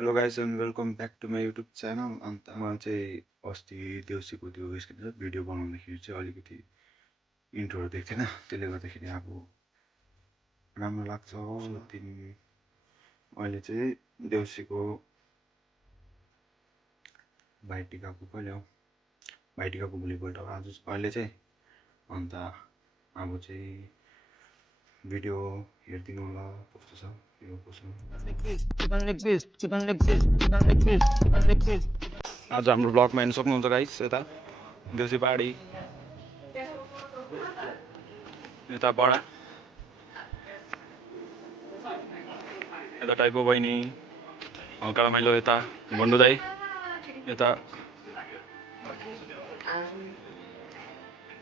Hello guys and welcome back to my YouTube channel. अन्त मलाई चाहिँ अस्ति देउसीको त्यो उयस के भन्छ भिडियो बनाउँदाखेरि चाहिँ अलिकति इन्ट्रोहरू दिएको थिएन, त्यसले गर्दाखेरि अब राम्रो लाग्छ। अहिले चाहिँ देउसीको भाइटिकाको कहिले हो, भाइटिकाको भोलिपल्ट आज अहिले चाहिँ। अन्त अब चाहिँ भिडियो हेरिदिनु होला कस्तो छ यो कसो। आज हाम्रो ब्लगमा हेर्नु सक्नुहुन्छ गाइस, यता देउसी पहाडी, यता बडा, यता टाइपो बहिनी, हल्का रमाइलो, यता भन्डु दाई, यता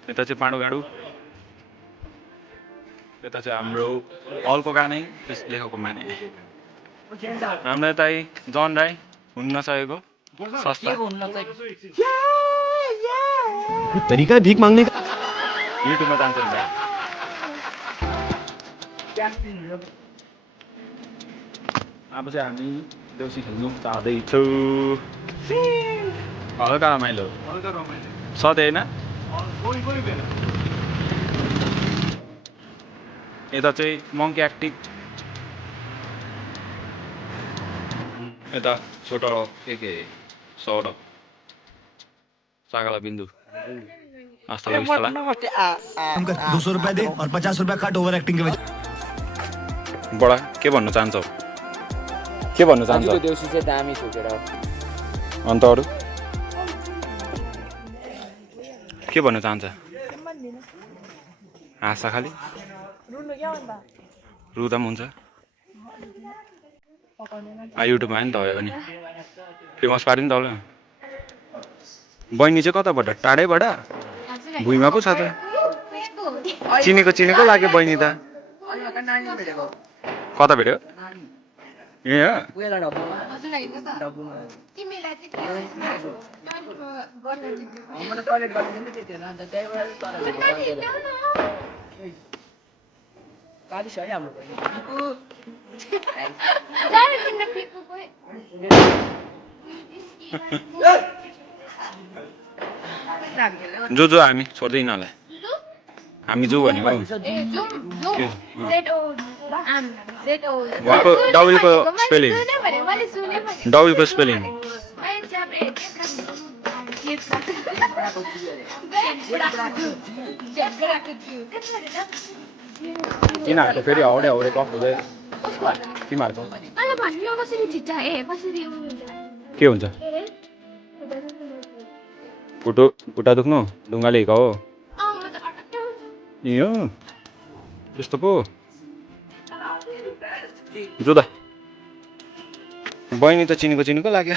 चाहिँ पाँडो गाडु, यता चाहिँ हाम्रो हलको गानै लेखको माने, हाम्रो यता जन राई हुन नसकेको सस्ता तरीका है भीख मांगने का। युट्युबमा जान्छ नि। अब चाहिँ हामी देउसी खेल्नु जाँदैछौँ। हल्का रमाइलो सधैँ होइन। यता चाहिँ मङ्की एक्टिभ, यता छोटो के सौरभ, सागाला बिन्दु, आस्था 200 रुपया दे और 50 रुपया काट ओवर एक्टिंग के वजह। बडा के भन्न चाहन्छौ, के भन्न चाहन्छौ? देउसी चाहिँ दामी छुटेर अन्त अरू के भन्न चाहन्छ? हाँस्छ खालि, रुदा पनि हुन्छ। युट्युबमा आयो नि त भयो भने फेमस पार्यो नि त होला। बहिनी चाहिँ कताबाट? टाढैबाट भुइँमा पो छ त। चिनेको लाग्यो बहिनी त। कता भेट्यो? ए हो जो हामी छोड्दै यिनीहरूलाई, हामी जाउँ भनेको। उहाँको डाउलको स्पेलिङ यिनीहरूको फेरि हौडे कफ हुँदै तिमीहरूको के हुन्छ? खुट्टा दुख्नु ढुङ्गाले हिर्काउ हो यो त्यस्तो पो जुदा। बहिनी त चिनेको लाग्यो।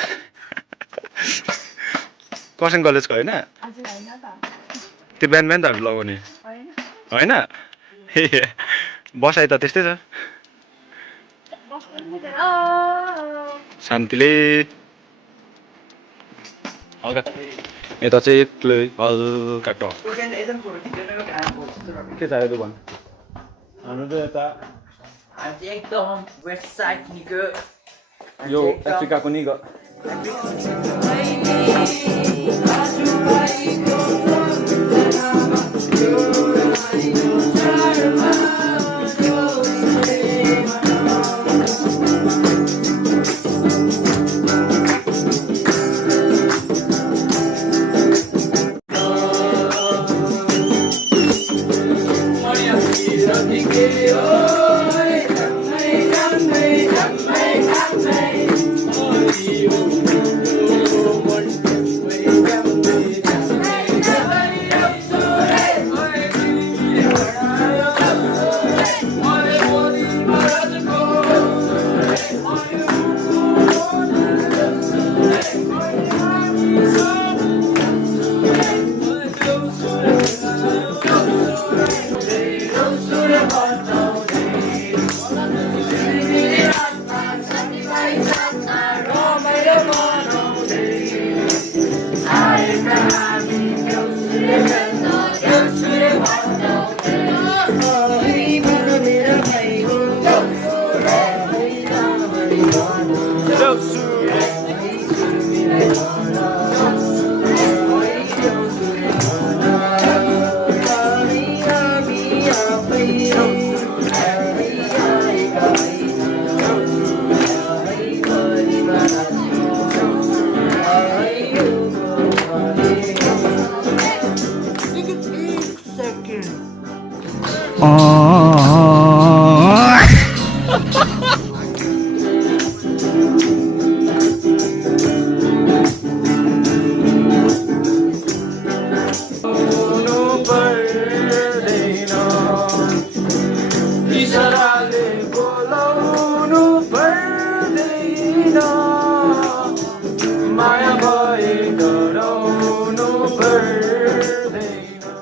खरसाङ कलेजको होइन? त्यो बिहान त हामी लगाउने होइन? बसाइ त त्यस्तै छ। शान्तिले हल्का यता चाहिँ एक्लै हल्का टक के चाहियो त भन। हाम्रो चाहिँ यता एकदम वेबसाइट निको यो अफ्रिकाको नि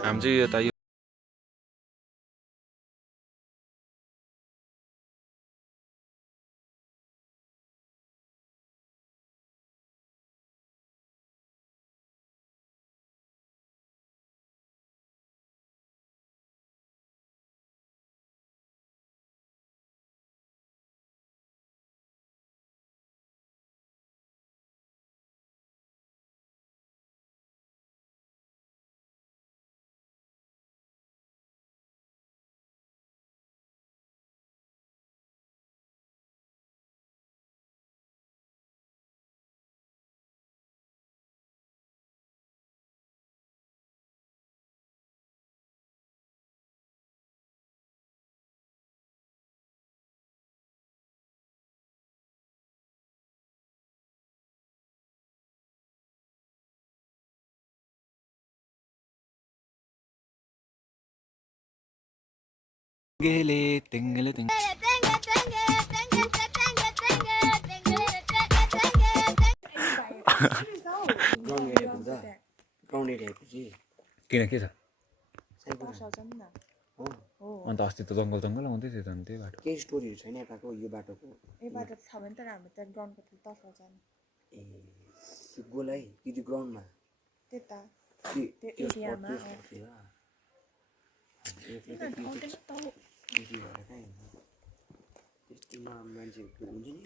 हामी चाहिँ यता यो गेले तेंगले तेंग किन के छ अन्त अस्ति त जङ्गल जङ्गल आउँदै थियो त अनि त्यही बाटो केही स्टोरीहरू छैन यताको यो बाटोको ए बाटो छ भने त हाम्रो त ग्राउन्डको तर्फ जाने ए त्यो गोलाइ कि त्यो ग्राउन्डमा त्यता त्यो एरियामा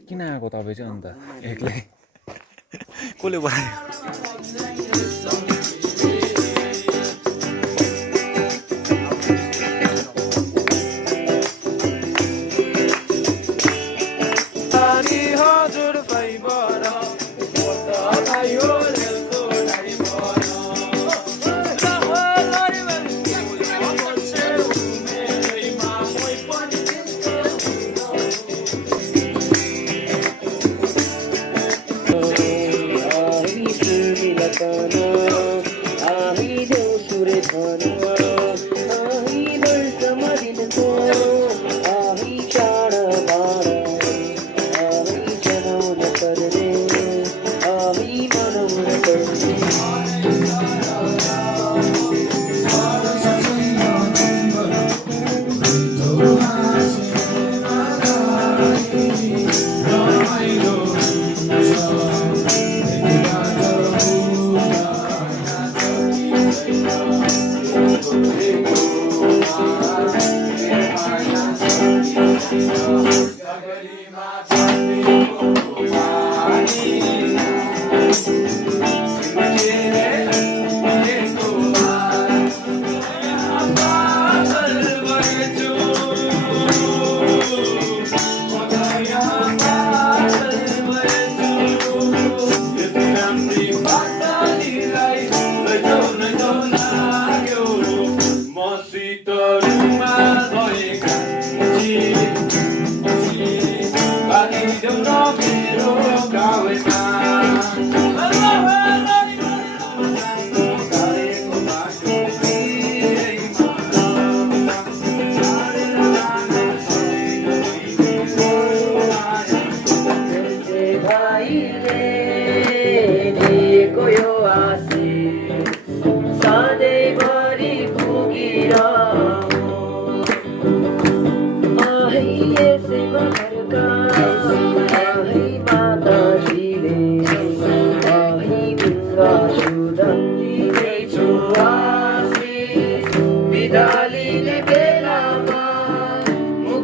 किन आएको तपाईँ चाहिँ अन्त एक्लै कसले बनायो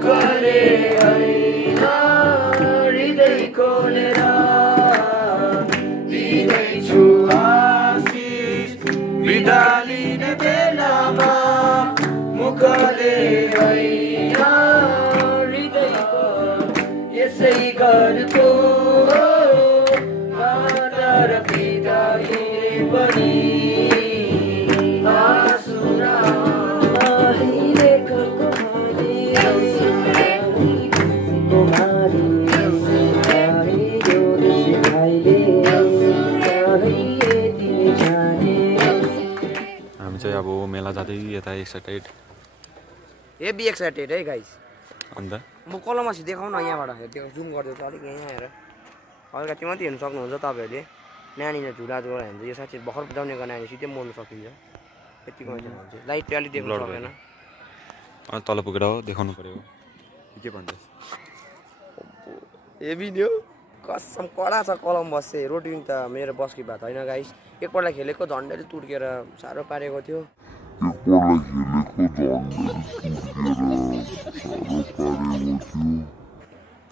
मुखले हरिना हृदय खोलेर डालिने बेलामा मुखले होइन हृदयको यसै घरको माता र पिताले पनि आँसुरा अहिलेको हामी चाहिँ अब मेला जाँदै यता एक्साइटेड हेभी एक्साइटेड है गाइस अन्त म कलमसी देखाउँ न यहाँबाट त्यो जुम गरिदिएको छ अलिक यहाँ आएर हल्का त्यो मात्रै हेर्नु सक्नुहुन्छ तपाईँहरूले नानीले झुला झुला हेर्नु यो साँच्चै भर्खर जन्मेको नानी सिधै मर्नु सकिन्छ यतिको मान्छे हुन्छ लाइट अलिक देख्नु सकेन तल पुगेर हो देखाउनु पऱ्यो के भन्छ हेभी नि हो कसम कडा छ कलम बस चाहिँ रोटिङ त मेरो बसकी बात होइन गाइस एकपल्ट खेलेको झन्डैले तुर्केर साह्रो पारेको थियो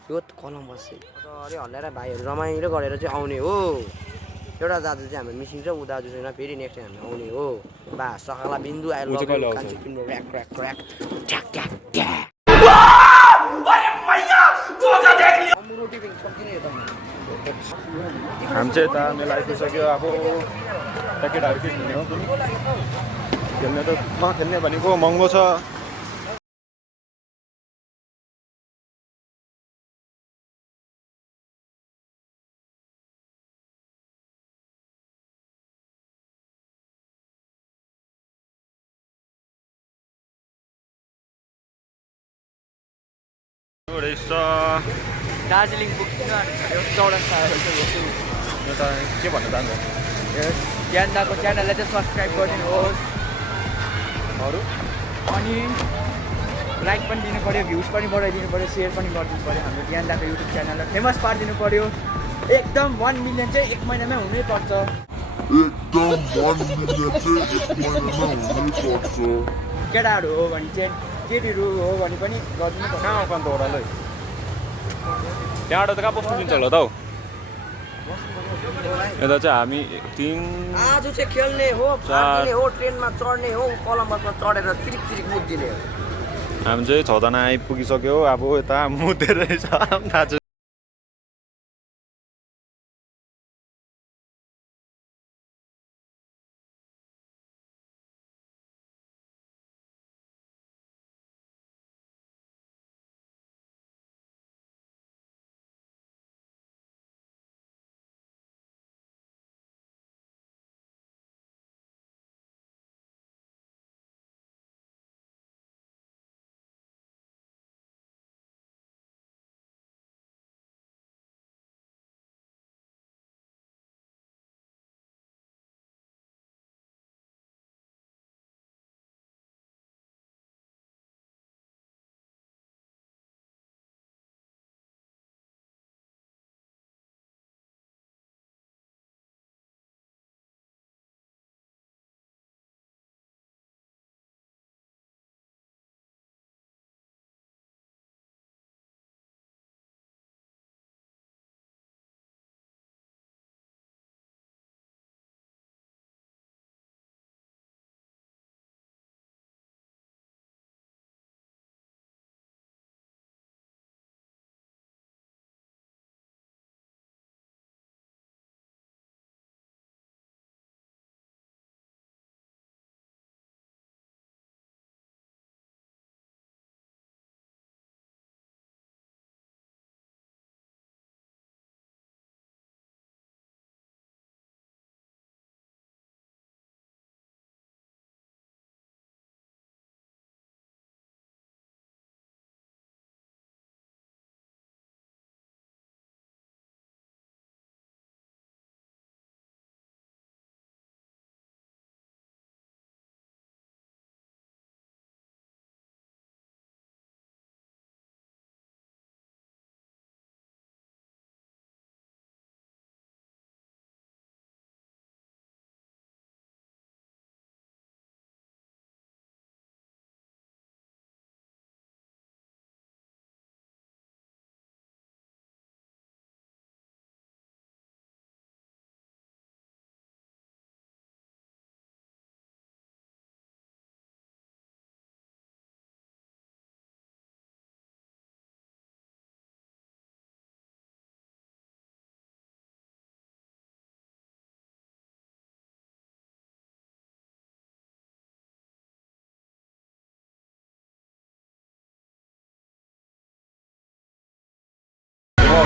यो कलम बस चाहिँ अरे हल्लाएर भाइहरू रमाइलो गरेर चाहिँ आउने हो एउटा दाजु चाहिँ हाम्रो मिसिङ छ ऊ दाजु छैन फेरि नेक्स्ट टाइम हामी आउने हो बा सकाला बिन्दु आएर हामी चाहिँ यता मेला आइपुगिसक्यो अब केटाहरू के खेल्ने हो खेल्ने त खेल्ने भनेको महँगो छ दार्जिलिङ पुग्छ चौरस्ताहरू के भन्न चाहन्छ ज्ञानदाको च्यानललाई चाहिँ सब्सक्राइब गरिदिनुहोस् अरू अनि लाइक पनि दिनु पऱ्यो भ्युज पनि बढाइदिनु पऱ्यो सेयर पनि गरिदिनु पऱ्यो हाम्रो ज्ञानदाको युट्युब च्यानललाई फेमस पारिदिनु पऱ्यो एकदम 1 मिलियन चाहिँ 1 महिनामै हुनैपर्छ केटाहरू हो भने चाहिँ केटीहरू हो भने पनि गरिदिनु पर्छ कहाँ आउँछ अन्त ओह्रालो त्यहाँबाट त कहाँ बस्नु दिन्छ होला त हौ यता चाहिँ हामी 3 आज चाहिँ खेल्ने हो फाट्ने हो ट्रेनमा चढ्ने हो कलम बसमा चढेर चिरिक चिरिक मुख दिने हो हामी चाहिँ 6 जना आइपुगिसक्यो अब यता मुतेर दाजु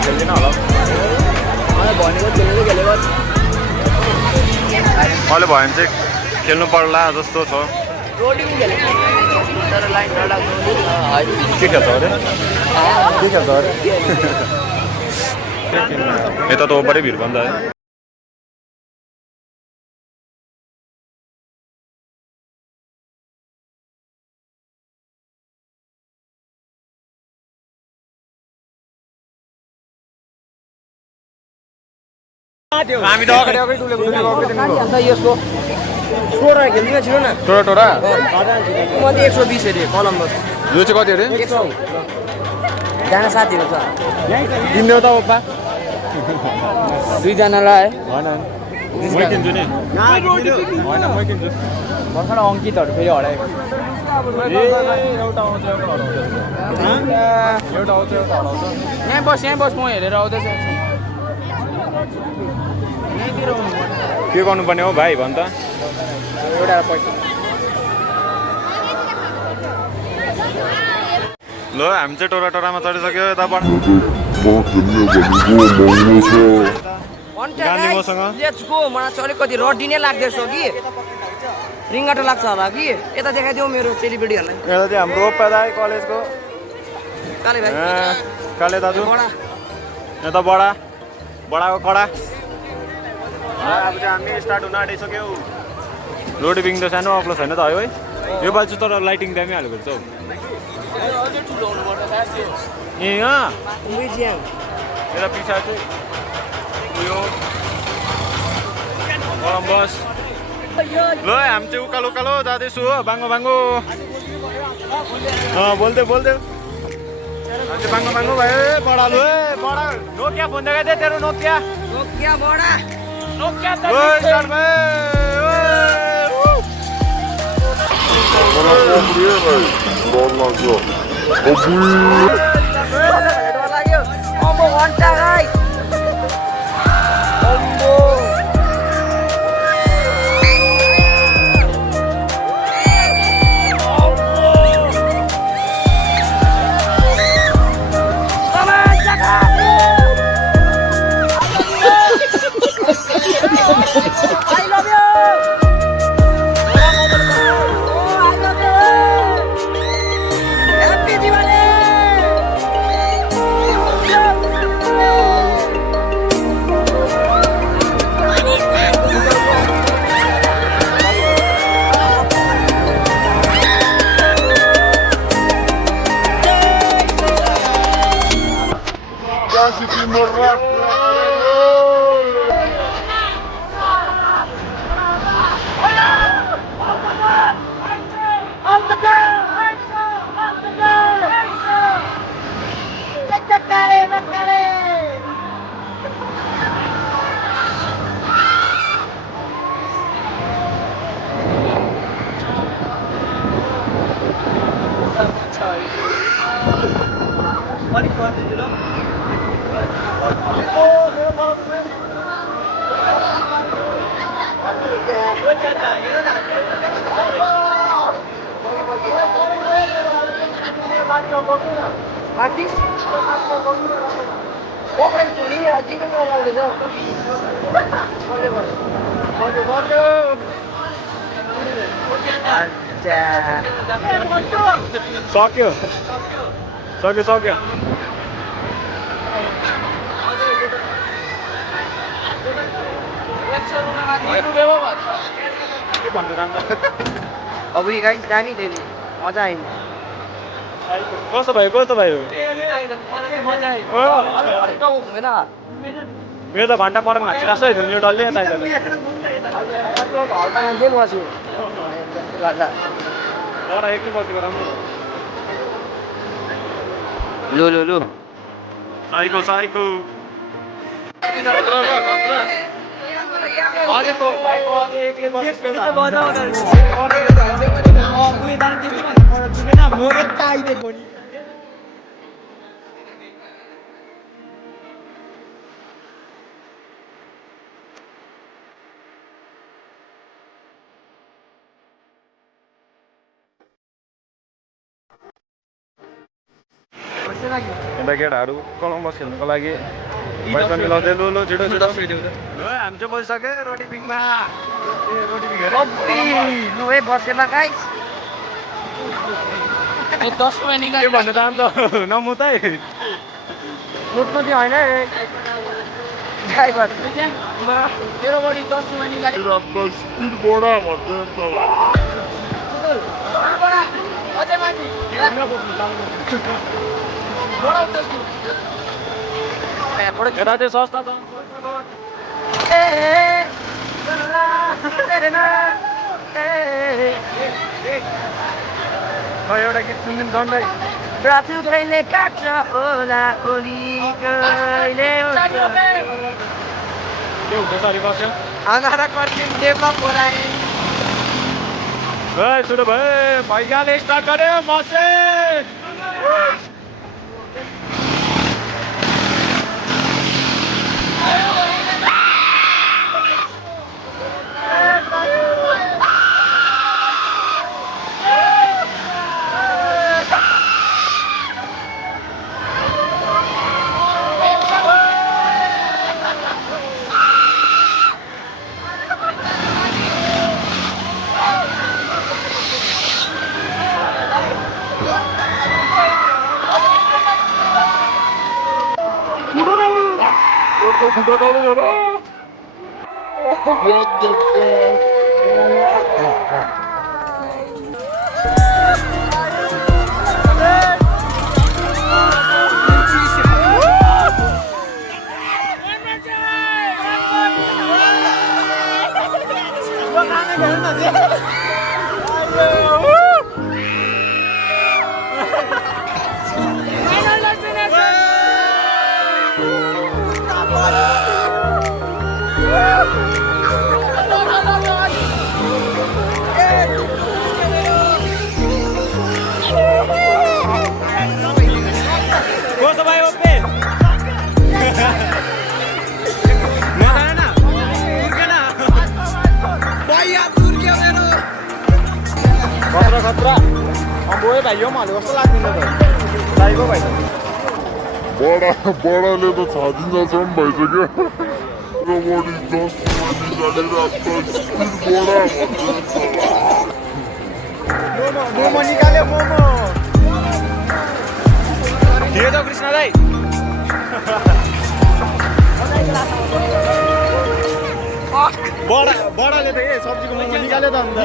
खेल्दैन होला मलाई भनेको खेलेको खेलेको अहिले भयो भने चाहिँ खेल्नु पर्ला जस्तो छ रोडी पनि खेलेको तर लाइन नलाग्नु के खेल्छ अरे के खेल्छ अरे यता त ओभरै भिड भन्दा है हामी त अगाडि अगाडि टुलेको यसको टोरा खेल्दिन छिटो न टोरा टोरा म त 120 अरे कलम्बस यो चाहिँ कति अरे 100 जना साथीहरू छ किन्देऊ त ओप्पा दुईजनालाई होइन मै किन्छु नि होइन मै किन्छु भर्खर अङ्कितहरू फेरि हराएको एउटा आउँछ एउटा हराउँछ एउटा आउँछ एउटा हराउँछ यहीँ बस म हेरेर आउँदैछ के गर्नुपर्ने हो भाइ भन् त एउटा पैसा ल हामी चाहिँ टोरा टोरामा चढिसक्यो यताबाट गान्धी मसँग लेट्स गो मलाई चाहिँ अलिकति रड्डी नै लाग्दैछ कि रिङ्गाटो लाग्छ होला कि यता देखाइदेऊ मेरो चेलीबेटीहरूलाई यता चाहिँ हाम्रो ओप्पा दाइ कलेजको काले भाइ काले दाजु बडा यता बडा बडाको कडा अब चाहिँ हामी स्टार्ट हुन आँटिसक्यौ रोड बिङ त सानो अप्लो छैन त है यो पालि चाहिँ तर लाइटिङ दामी हालेको छ हौ ए म्युजियम यता पछाडि चाहिँ उयो कलम्बस ल हामी चाहिँ उकालो उकालो जाँदैछु हो बाङ्गो बाङ्गो बोल्दै बोल्दै बाङ्गो बाङ्गो भयो बडा लु बडा नोकिया फोन देखाइ दे तेरो नोकिया नोकिया बडा नोकिया त स्टार्ट लाग्यो अम्बो घन्टा guys अम्बो I love you. Oh, I love you. Happy Diwali. Quase que morreu. Mati? Oh, kan curi ya, jika nggak ada gitu. सक्यो सक्यो सक्यो अब ये गाइस दामी थियो नि मजा आयो नि कस्तो भयो कस्तो भयो हुँदैन मेरो त घन्टा परमा हाँसिरहेको छ यो डल्लै यता घरमा मान्छे बस्यो गर्दा बडा एकलै बसेको राम्रो लु लु लु साइको साइको यता केटाहरू कलम्बस खेल्नुको लागि पैसा मिलाउँदै लु छिटो छिटो हामी चाहिँ बसिसक्यो रोटी पिङमा लु है बसेला गाइस ए 10 रुपैयाँ निकाल्यो के भन्नु दाम त नमुताइ लुट्नु चाहिँ होइन ड्राइभर तेरो बडी 10 रुपैयाँ निकाल्यो अझै माथि यता चाहिँ सस्ता छ एउटा गीत सुनिदिनु झन्डै रातु कहिले काट्छ होला ओली कहिले के हुँदैछ अरे बस्यो आँखा कटिङ डेभलप गराए सुरु भयो भैयाले स्टार्ट गर्यो बसे खतरा अब भाइ यो पनि कस्तो लाग्दैन त दाइको भाइ बडाले त छादिँदासम्म भइसक्यो र बडी 10 मोमो निकाल्यो मोमो के त कृष्ण दाइ बडाले त ए सब्जीको मोमो निकाल्यो त अन्त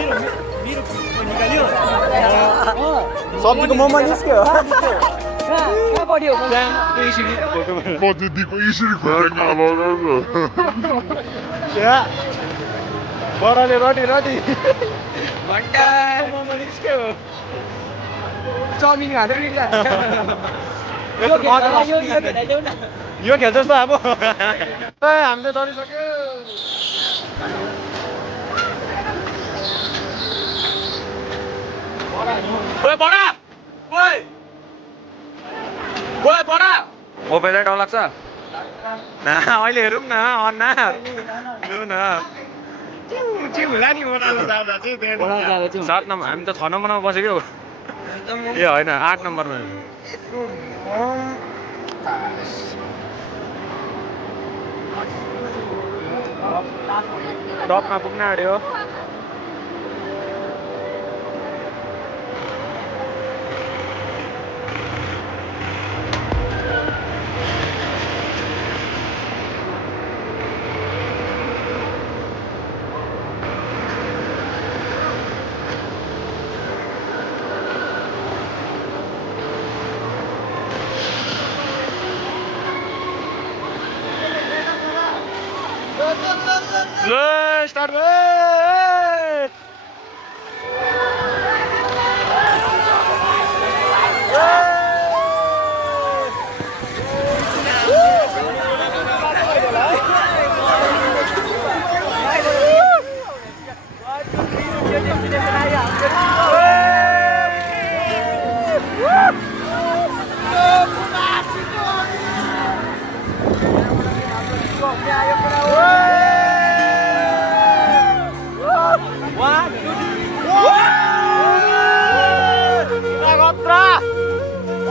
सब्जीको मोमो निस्क्यो दिदीको यसरी बडाले रोटी रोटी घन्टा मोमो निस्क्यो चाउमिन खाँदै यो खेल्छस् त अब हामीले चढिसक्यो मोबाइलै डर लाग्छ न अहिले हेरौँ न अन्ना लु न 7 नम्बर हामी त 6 नम्बरमा बसेको ए होइन 8 नम्बरमा टपमा पुग्न आँट्यो स्टार्ट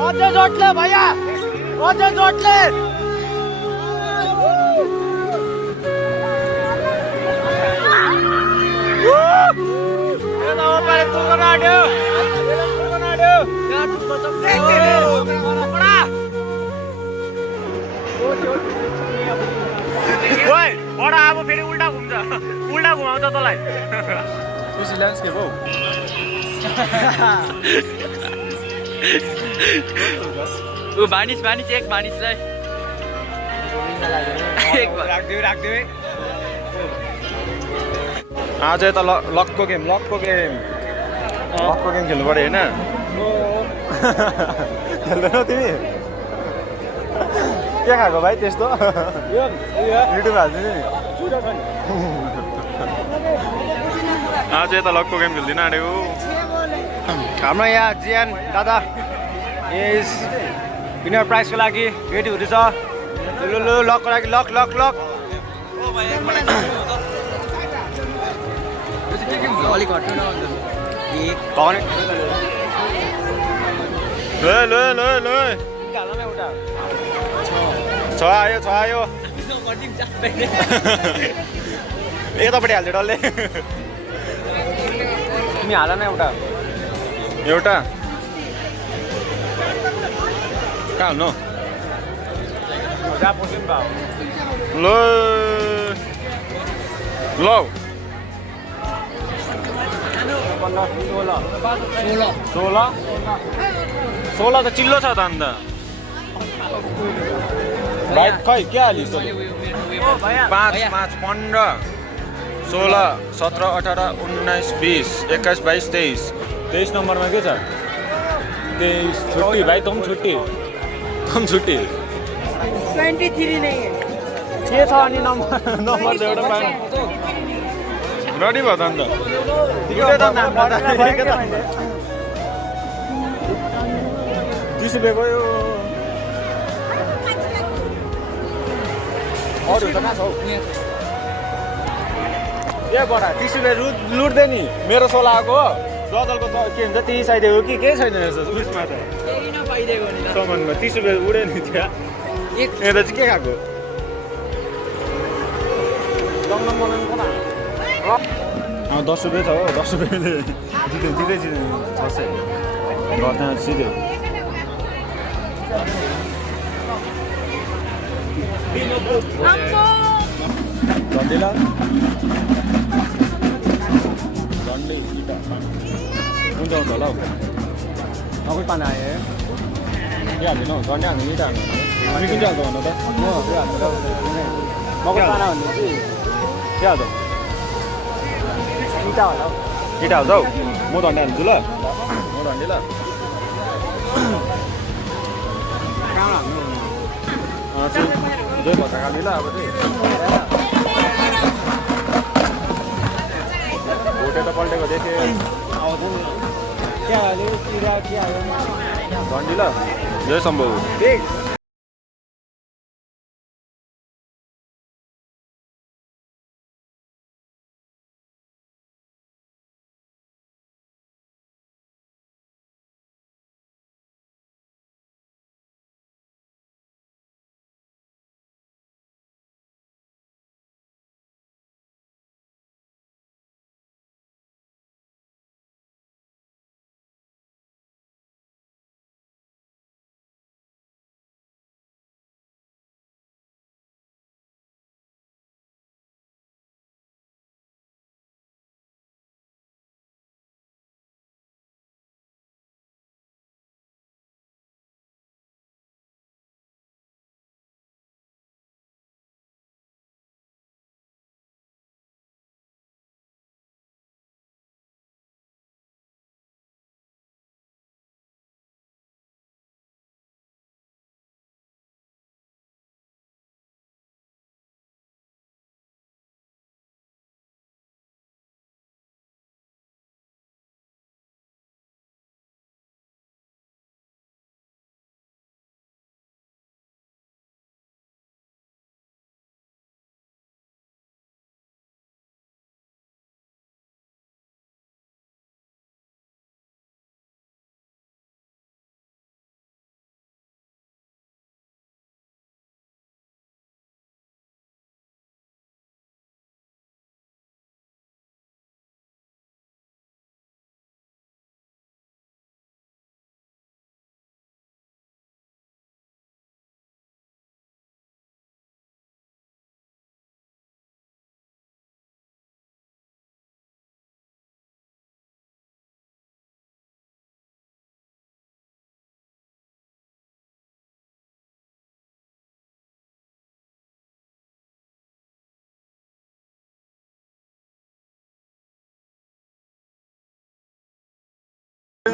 अझै जोडले भैया अझै जोडले बडा अब फेरि उल्टा घुम्छ उल्टा घुमाउँछ तँलाई खुसी ल्यान्डस्केप हौ ऊ भानिस एक भानिसलाई राखिदियो आज यता लकको गेम खेल्नु पऱ्यो होइन खेल्दैनौ तिमी के खाएको भाइ त्यस्तो युट्युब हाल्दिनु नि आज यता लकको गेम खेल्दिन आँटेको हाम्रो यहाँ जियान दादा यस विनर प्राइजको लागि रेडी हुँदैछ लु लकको लागि लक अलिक छ आयो यतापट्टि हाल्दै डल्ले तिमी हाल न एउटा कहाँ हाल्नु ल 16 त चिल्लो छ त अन्त भाइ खै के हालिस् 5 15 16 17 18 19 20 21 22 23 नम्बरमा के छ 23 छुट्टी भाइ तुम छुट्टी 23 नै के छ अनि नम्बर एउटा पाएँ रेडी भयो त अन्त रुपियाँ गयो अरू त कहाँ छ हौ ए बडा 30 रुपियाँ लुट्दै नि मेरो 16 आएको हो गजलको के हुन्छ 30 आइदिएको कि केही छैन रहेछ उयसमा त सामानमा 30 रुपियाँ उड्यो नि त्यहाँ यता चाहिँ के खाएको 10 रुपियाँ छ हो 10 रुपियाँले दिँदै 600 गर्दैन सिधै झन्डीला झन्डी हुन्छ होला हौ नकुल पानी आयो के हाल्दिनँ हौ झन्डी हाल्नु इटा हाल्नु हामी कुन चाहिँ हाल्छ भन्नु त म नकुल पाना भन्नु कि के हाल्छ इटा होला हौ इटा हाल्छ हौ म झन्डी हाल्छु ल म झन्डी ल कहाँ हाल्नु जो भत्ता खाली ल अब चाहिँ भोटे त पल्टेको देखेँ आउँछ नि के हाल्यो के हाल्यो झन्डी ल जय सम्भव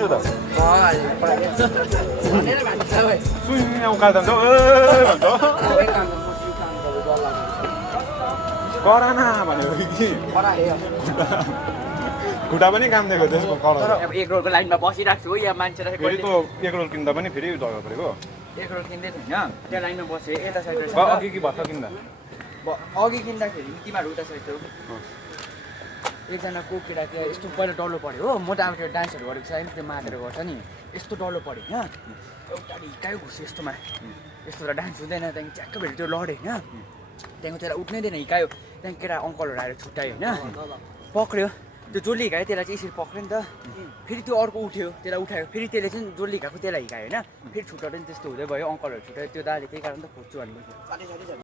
त्यो त भनेर भन्छ भाइ सुइङ उकालो जान्छ भन्छ एक काम गर्नु मसिनो काम गर्नु डर लाग्छ कराना भनेको कि खरा हे खुट्टा पनि काम दिएको त्यसको कलर अब एक रोडको लाइनमा बसिरहेको छु यहाँ मान्छे राखेको फेरि त्यो एक रोल किन्दा पनि फेरि जग्गा परेको एक रोड किन्दै थिएन त्यहाँ लाइनमा बसेँ यता साइड अघि कि भर्खर किन्दा अघि किन्दाखेरि तिमीहरू उता साइड थियो एकजनाको केटा त्यहाँ यस्तो पहिला डल्लो पऱ्यो हो म त अब त्यो डान्सहरू गरेको छ त्यो मागेर गर्छ नि यस्तो डल्लो पऱ्यो होइन एउटा हिर्कायो घुस्यो यस्तोमा यस्तो त डान्स हुँदैन त्यहाँदेखि च्याक्क भेट्यो त्यो लड्यो होइन त्यहाँदेखि त्यसलाई उठ्नै दिएन हिर्कायो त्यहाँदेखि केटा अङ्कलहरू आएर छुट्यायो होइन पक्रियो त्यो जसले हिर्कायो त्यसलाई चाहिँ यसरी पक्रियो नि त फेरि त्यो अर्को उठ्यो त्यसलाई उठायो फेरि त्यसले चाहिँ जसले हिर्काएको त्यसलाई हिर्कायो होइन फेरि छुट्याएर नि त्यस्तो हुँदै भयो अङ्कलहरू छुट्यायो त्यो दाले त्यही कारण त खोज्छु भन्नुभयो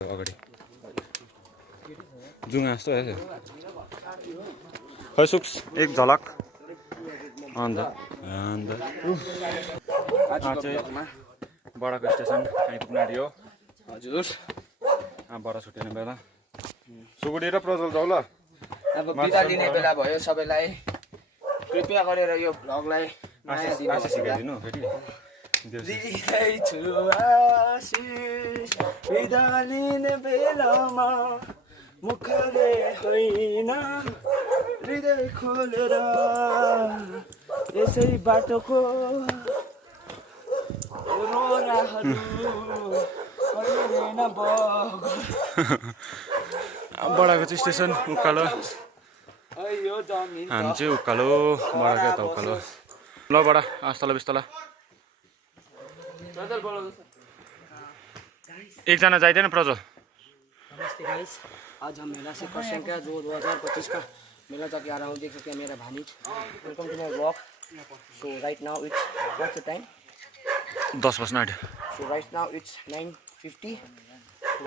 अगाडि जुङ्गा जस्तो है खै सुक्स एक झलक अन्त चाहिँ बडाको स्टेसन आइपुग्न आँट्यो हजुर बडा छुट्टिने बेला सुकुटी र प्रज्वल जाऊ ल अब बिदा लिने बेला भयो सबैलाई कृपया गरेर यो भ्लगलाई माया सिकाइदिनु फेरि दिँदैछु आशिष बिदा लिने बेलामा मुखले होइन हृदय खोलेर यसै बाटोको रोराहरू बडाको चाहिँ स्टेसन उकालो हामी चाहिँ उकालो बडाको यता उकालो ल बडा आस्तला बिस्तला एकजना जाइदैन प्रज्वल नमस्ते गाइस आज हम मेला से करसेंग का जो 2025 का मेला तक आ रहा हूँ देख सकते हैं मेरा भानीज welcome to my blog so right now it's what's the time 10 बज्न आँट्यो so right now it's 9:50 so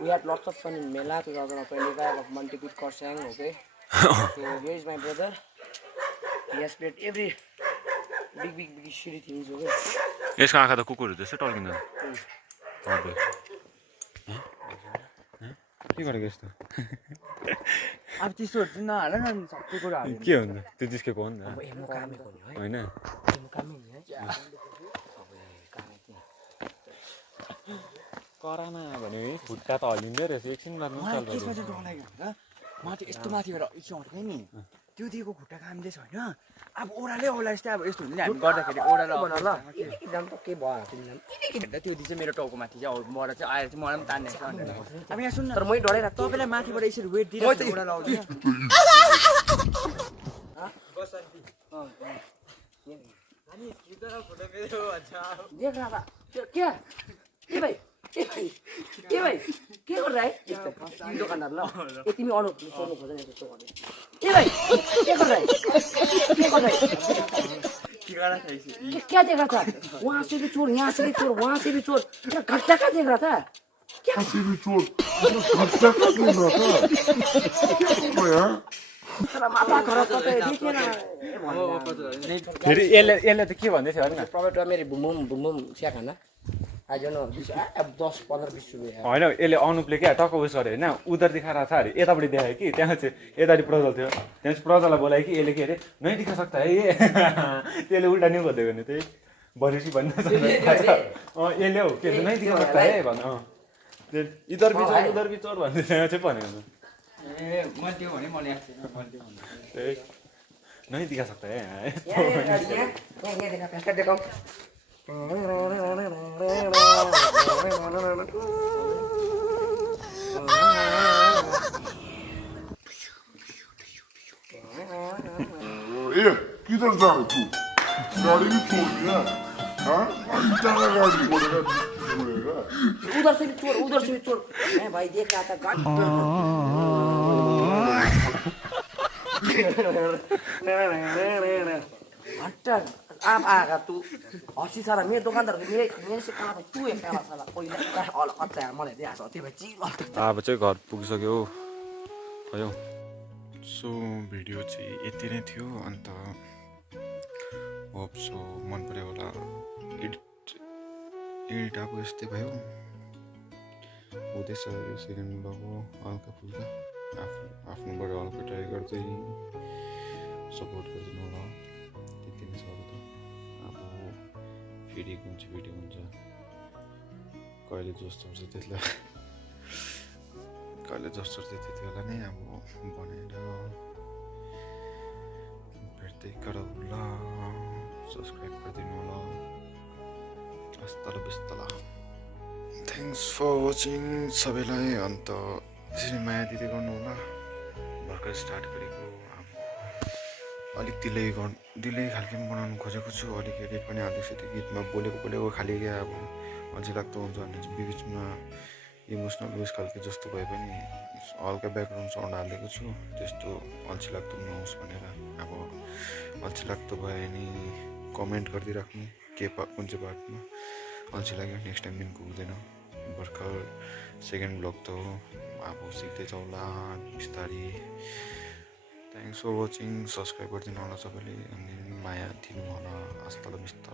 we had lots of fun in Mela 2025 of Montiput Korsang okay so here is my brother he has played every big shitty things okay यसको आँखा त कुकुरहरू जस्तै टल्किँदैन के गरेको यस्तो अब त्यस्तोहरू चाहिँ नहाल न सबै कुराहरू के हुन्छ त्यो जिस्केको हो नि त होइन कराना भन्यो है खुट्टा त हल्लिँदै रहेछ एकछिन बादमा मलाई त्यसमा चाहिँ डर लाग्यो भनेर म त यस्तो माथिबाट अड्केँ नि त्यो दिएको खुट्टा कामले छैन अब ओह्रालै जस्तै अब यस्तो हुन्छ नि हामी गर्दाखेरि ओह्रालो एकदम त के भयो तिमीलाई त्यो चाहिँ मेरो टाउको माथि चाहिँ मबाट चाहिँ आएर चाहिँ मलाई पनि तान्ने अब यहाँ सुन्नु तर मै डराइरहेको तपाईँलाई माथिबाट यसरी वेट दिइरहेको ओह्रालो आउँदैन देख रहा था क्या ए भाइ के गर्दा है दोकानदार ल ए तिमी अनु सोध्नु खोज्दैन त्यस्तो गर्ने ए भाइ के गर्दा क्या देख रहा था वहाँ से भी चोर यहाँ से भी चोर वहाँ से भी चोर घट्टा क्या देख रहा था क्या से भी चोर घट्टा का देख रहा था माथा खराब देखेन फेरि यसले त के भन्दै थियो होइन प्रभात मेरो बुम स्या खाना आज न 10 15 20 रुपैयाँ होइन यसले अनुपले क्या टक्क उस गर्यो होइन उधर देखाएर छ अरे यतापट्टि देखायो कि त्यहाँ चाहिँ यतापट्टि प्रज्वल थियो त्यहाँ चाहिँ प्रज्वललाई बोलायो कि यसले के अरे नै दिखा सक्दा है त्यसले उल्टा नि खोज्दै भने त्यही भनेपछि भन्नु यसले हो के नै दिखा सक्दा है भन इधर बिचोर उधर बिचोर भन्दै त्यहाँ चाहिँ भनेको ए मैले त्यो भने मैले नहीं दिखा सकता है यहाँ देखा फ्लैश दिखाऊँ ए किधर जा रहे तू गाड़ी भी छोड़ दिया हाँ इतना गाड़ी छोड़ेगा उधर से भी चोर मैं भाई देख रहा था गाड़ी हट्टा आप आएगा तू अस्सी साला मेरो दोकानदार मेरे से कहाँ तू एक साला साला पहिला अलग कच्चा मलाई दिएको छ त्यो भए चिल अब चाहिँ घर पुगिसक्यो भयो सो भिडियो चाहिँ यति नै थियो अन्त होप सो मन पऱ्यो होला एडिट अब यस्तै भयो हुँदैछ यो सेकेन्ड ब्लग हो हल्का फुल्का आफ्नोबाट हल्का ट्राई गर्दै सपोर्ट गरिदिनु होला त्यति नै छ अरू त अब फेरि कुन चाहिँ भिडियो हुन्छ कहिले जस्तो हुन्छ त्यसलाई कहिले जस्तो चाहिँ त्यति बेला नै अब बनाएर भेट्दै गरौँ ल सब्सक्राइब गरिदिनु होला हस्तल बिस्तल थ्याङ्क्स फर वाचिङ सबैलाई अन्त यसरी माया दिँदै गर्नु होला भर्खर स्टार्ट गरेको अब अलिक डिले खालको बनाउनु खोजेको छु अलिक एडिट पनि हाल्दैछु त्यो गीतमा बोलेको खालि क्या अब अल्छी लाग्दो हुन्छ भने चाहिँ बिचमा इमोसनल उयस खालको जस्तो भए पनि हल्का ब्याकग्राउन्ड साउन्ड हालेको छु त्यस्तो अल्छी लाग्दो नहोस् भनेर अब अल्छी लाग्दो भयो भने कमेन्ट गरिदिइराख्नु कुन चाहिँ पार्टमा अल्छी लाग्यो नेक्स्ट टाइमदेखिको हुँदैन भर्खर सेकेन्ड ब्लग त हो अब सिक्दैछ होला बिस्तारै थ्याङ्क्स फर वाचिङ सब्सक्राइब गरिदिनु होला सबैले अनि माया दिनु होला हस्तल बिस्तल